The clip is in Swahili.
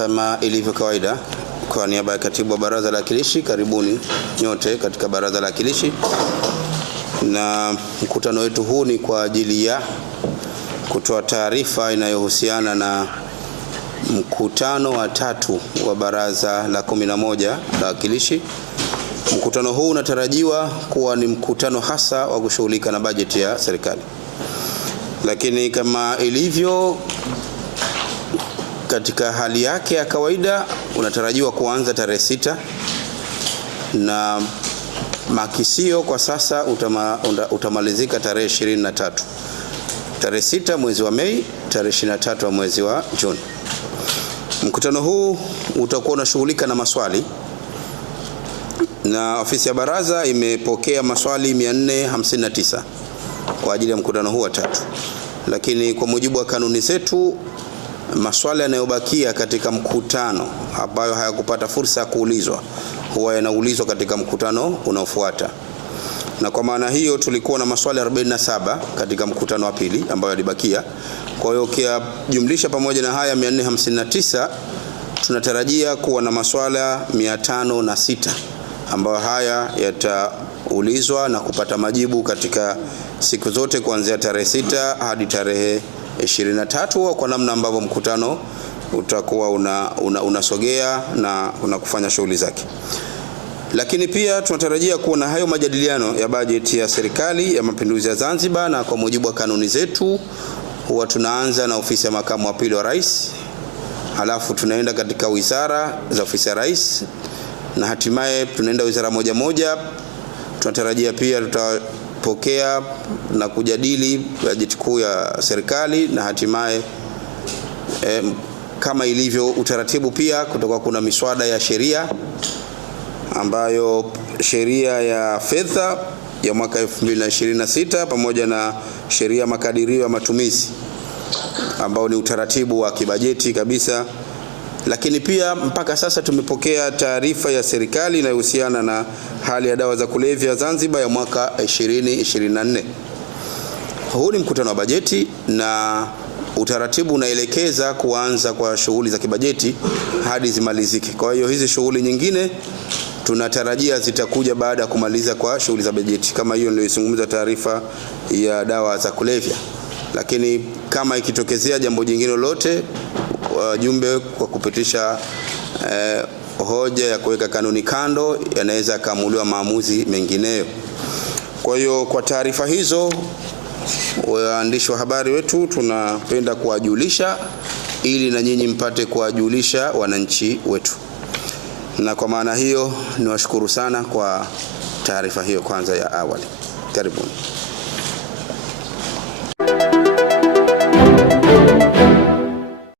Kama ilivyo kawaida, kwa niaba ya katibu wa Baraza la Wawakilishi, karibuni nyote katika Baraza la Wawakilishi. Na mkutano wetu huu ni kwa ajili ya kutoa taarifa inayohusiana na mkutano wa 3 wa Baraza la 11 la Wawakilishi. Mkutano huu unatarajiwa kuwa ni mkutano hasa wa kushughulika na bajeti ya serikali. Lakini kama ilivyo katika hali yake ya kawaida, unatarajiwa kuanza tarehe 6 na makisio kwa sasa utamalizika tarehe 23. Tarehe 6 mwezi wa Mei, tarehe 23 wa mwezi wa Juni. Mkutano huu utakuwa unashughulika na maswali, na ofisi ya baraza imepokea maswali 459 kwa ajili ya mkutano huu wa 3. Lakini kwa mujibu wa kanuni zetu, maswali yanayobakia katika mkutano ambayo hayakupata fursa ya kuulizwa huwa yanaulizwa katika mkutano unaofuata. Na kwa maana hiyo tulikuwa na maswali 47 katika mkutano wa pili ambayo yalibakia. Kwa hiyo ukijumlisha pamoja na haya 459, tunatarajia kuwa na maswala 506 ambayo haya yataulizwa na kupata majibu katika siku zote kuanzia tarehe 6 hadi tarehe 23, kwa namna ambavyo mkutano utakuwa unasogea na unakufanya shughuli zake. Lakini pia tunatarajia kuwa na hayo majadiliano ya bajeti ya serikali ya Mapinduzi ya Zanzibar, na kwa mujibu wa kanuni zetu huwa tunaanza na ofisi ya makamu wa pili wa rais, halafu tunaenda katika wizara za ofisi ya rais, na hatimaye tunaenda wizara moja moja. Tunatarajia pia tutapokea na kujadili bajeti kuu ya serikali, na hatimaye kama ilivyo utaratibu pia kutoka kuna miswada ya sheria, ambayo sheria ya fedha ya mwaka 2026 pamoja na sheria makadirio ya matumizi, ambao ni utaratibu wa kibajeti kabisa. Lakini pia mpaka sasa tumepokea taarifa ya serikali inayohusiana na hali ya dawa za kulevya Zanzibar ya mwaka 2024. Huu ni mkutano wa bajeti na utaratibu unaelekeza kuanza kwa shughuli za kibajeti hadi zimalizike. Kwa hiyo hizi shughuli nyingine tunatarajia zitakuja baada ya kumaliza kwa shughuli za bajeti, kama hiyo niliyozungumza, taarifa ya dawa za kulevya. Lakini kama ikitokezea jambo jingine lolote, wajumbe kwa kupitisha hoja ya kuweka kanuni kando, yanaweza kaamuliwa maamuzi mengineyo. Kwa hiyo kwa taarifa hizo, waandishi wa habari wetu tunapenda kuwajulisha ili na nyinyi mpate kuwajulisha wananchi wetu. Na kwa maana hiyo niwashukuru sana kwa taarifa hiyo kwanza ya awali. Karibuni.